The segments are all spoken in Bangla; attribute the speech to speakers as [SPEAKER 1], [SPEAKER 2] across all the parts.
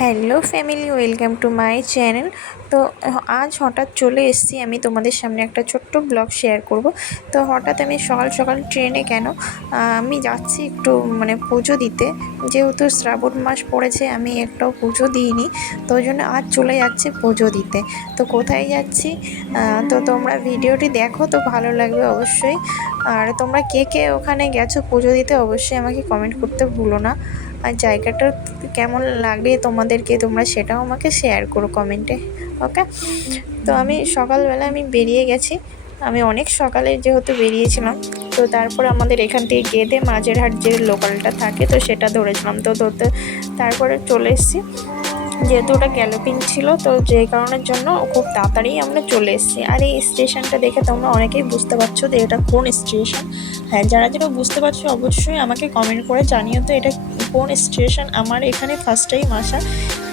[SPEAKER 1] Hello family, welcome to my channel. তো আজ হঠাৎ চলে এসেছি আমি তোমাদের সামনে একটা ছোট্ট ব্লগ শেয়ার করব। তো হঠাৎ আমি সকাল সকাল ট্রেনে কেন আমি যাচ্ছি একটু মানে পুজো দিতে। যেহেতু শ্রাবণ মাস পড়েছে, আমি একটাও পুজো দিইনি। তো ওই জন্য আজ চলে যাচ্ছি পুজো দিতে। তো কোথায় যাচ্ছি? তো তোমরা ভিডিওটি দেখো, তো ভালো লাগবে অবশ্যই। আর তোমরা কে কে ওখানে গেছো পুজো দিতে, অবশ্যই আমাকে কমেন্ট করতে ভুলো না। আর জায়গাটা কেমন লাগে তোমাদেরকে তোমরা সেটাও আমাকে শেয়ার করো কমেন্টে ওকে তো আমি সকালবেলা আমি বেরিয়ে গেছি। আমি অনেক সকালে যেহেতু বেরিয়েছিলাম, তো তারপর আমাদের এখান থেকে গেদে মাঝেরহাট যে লোকালটা থাকে, তো সেটা ধরেছিলাম। তো ধরতে তারপরে চলে এসেছি। যেহেতু ওটা গ্যালোপিং ছিল, তো যে কারণের জন্য খুব তাড়াতাড়ি আমরা চলে এসেছি। আর এই স্টেশনটা দেখে তোমরা অনেকেই বুঝতে পারছ যে এটা কোন স্টেশন হ্যাঁ যারা যারা বুঝতে পারছ অবশ্যই আমাকে কমেন্ট করে জানিও তো এটা কোন স্টেশন আমার এখানে ফার্স্ট টাইম আসা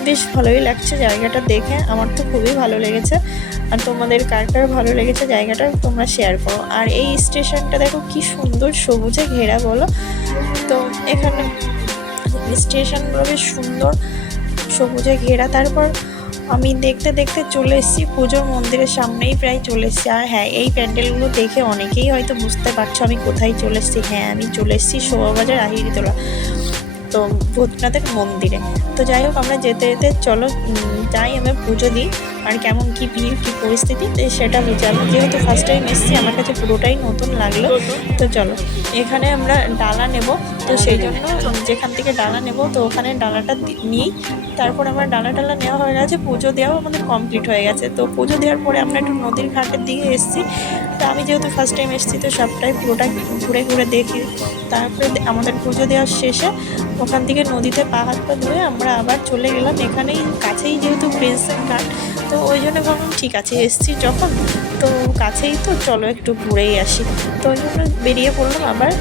[SPEAKER 1] বেশ ভালোই লাগছে জায়গাটা দেখে, আমার তো খুবই ভালো লেগেছে। আর তোমাদের কার কার ভালো লেগেছে জায়গাটা তোমরা শেয়ার করো। আর এই স্টেশনটা দেখো কি সুন্দর সবুজে ঘেরা বলো। তো এখানে স্টেশনগুলো বেশ সুন্দর। সবুজে ঘেরা। তারপর আমি দেখতে দেখতে চলে এসেছি পুজোর মন্দিরের সামনেই, প্রায় চলে এসেছি। আর হ্যাঁ এই প্যান্ডেলগুলো দেখে অনেকেই হয়তো বুঝতে পারছ আমি কোথায় চলে এসেছি। হ্যাঁ আমি চলে এসেছি শোভাবাজার আহিরিতলা, তো ভূতনাথের মন্দিরে। তো যাই হোক, আমরা যেতে যেতে চলো যাই আমরা পুজো দিই, আর কেমন কি ভিড়, কী পরিস্থিতি সেটা বুঝাবো। যেহেতু ফার্স্ট টাইম এসেছি, আমার কাছে পুরোটাই নতুন লাগল। তো চলো, এখানে আমরা ডালা নেব। তো সেই জন্য যেখান থেকে ডালা নেব, তো ওখানে ডালাটা নিই। তারপর আমার ডালা টালা নেওয়া হয়ে গেছে, পুজো দেওয়াও আমাদের কমপ্লিট হয়ে গেছে। তো পুজো দেওয়ার পরে আমরা একটু নদীর ঘাটের দিকে এসেছি। তো আমি যেহেতু ফার্স্ট টাইম এসেছি, তো সবটাই পুরোটা ঘুরে ঘুরে দেখি। তারপরে আমাদের পুজো দেওয়ার শেষে ওখান থেকে নদীতে পা হাত পা ধুয়ে আমরা আবার চলে গেলাম। এখানেই কাছেই যেহেতু প্রিন্সেপ ঘাট, তো ওই জন্য ভাবলাম ঠিক আছে, এসছি যখন। তো কাছেই তো চলো একটু ঘুরেই আসি। তো ওই জন্য বেরিয়ে পড়লাম আবার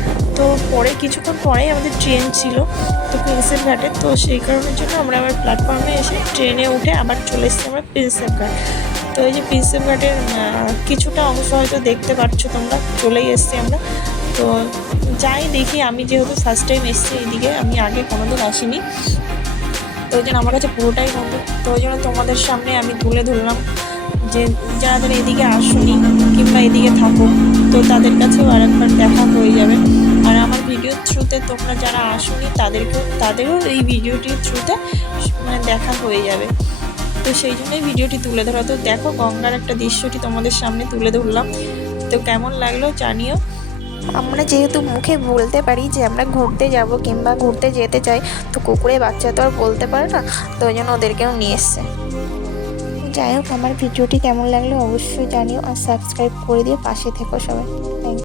[SPEAKER 1] তো পরে কিছুক্ষণ পরেই আমাদের ট্রেন ছিল, তো প্রিন্সেপ ঘাটে তো সেই কারণের জন্য আমরা আবার প্ল্যাটফর্মে এসে ট্রেনে উঠে আবার চলে এসেছি আমরা প্রিন্সেপ ঘাট তো এই যে প্রিন্সেপ ঘাটের কিছুটা অংশ হয়তো দেখতে পাচ্ছ তোমরা, চলেই এসছি আমরা। তো যাই দেখি, আমি যেহেতু ফার্স্ট টাইম এসেছি এইদিকে, আমি আগে কোনোদিন আসিনি। তো ওই জন্য আমার কাছে পুরোটাই নতুন তো ওই জন্য তোমাদের সামনে আমি তুলে ধরলাম যে যারা যারা এদিকে আসুনি কিংবা এদিকে থাকো, তো তাদের কাছেও আরেকবার দেখা ভিডিওর থ্রুতে তোমরা যারা আসুনি, তাদেরকেও, তাদেরও এই ভিডিওটির থ্রুতে মানে দেখা হয়ে যাবে। তো সেই জন্যই ভিডিওটি তুলে ধরা। তো দেখো, গঙ্গার একটা দৃশ্যটি তোমাদের সামনে তুলে ধরলাম। তো কেমন লাগল জানিও। আমরা যেহেতু মুখে বলতে পারি যে আমরা ঘুরতে যাব কিংবা ঘুরতে যেতে চাই, তো কুকুরে বাচ্চা তো আর বলতে পারে না, তো ওই জন্য ওদেরকেও নিয়ে এসছে। যাই হোক, আমার ভিডিওটি কেমন লাগল অবশ্যই জানিও আর সাবস্ক্রাইব করে দিয়ে পাশে থেকো সবাই। থ্যাংক